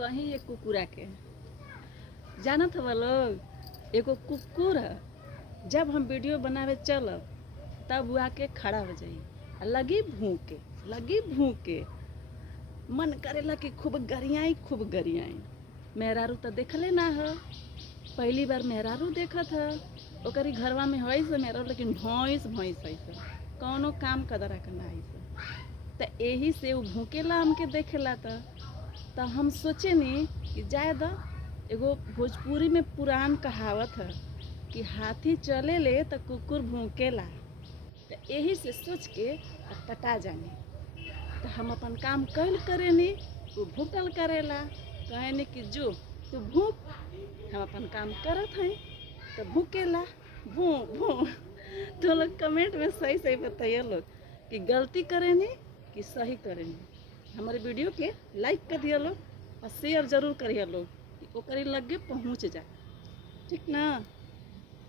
कहीं एक कुकुरा के जानत हवा लोग। एगो कुकुर है, जब हम वीडियो बनावे चलब तब वो आके खड़ा हो जाई, लगी भूखे। मन करेला कि खूब गरियाई। मेहरारू तो देखले ना हो, पहली बार मेहरारू देखत है। ओकरी घरवा में है से मेहरारू, लेकिन भैंस है से कौनो काम कदरा के ना है से। तो यही से वो भूकेला हमके देखेला। तो हम सोचे नी कि जाए द, एगो भोजपुरी में पुरान कहावत है कि हाथी चले ले तो कुकुर भूकेला। तो यही से सोच के पटा जानी। तो हम अपन काम कल करेनी, वो भूकल करेला। कहनी कि जो तू भूक, हम अपन काम करत हैं तो भूकेला भू भू। तो लोग कमेंट में सही बताइए लोग कि गलती करेनी कि सही करेनी। हमारे वीडियो के लाइक कर दिया लोग और शेयर जरूर करिए लोग कि ओकरे लगे पहुँच जाए, ठीक ना।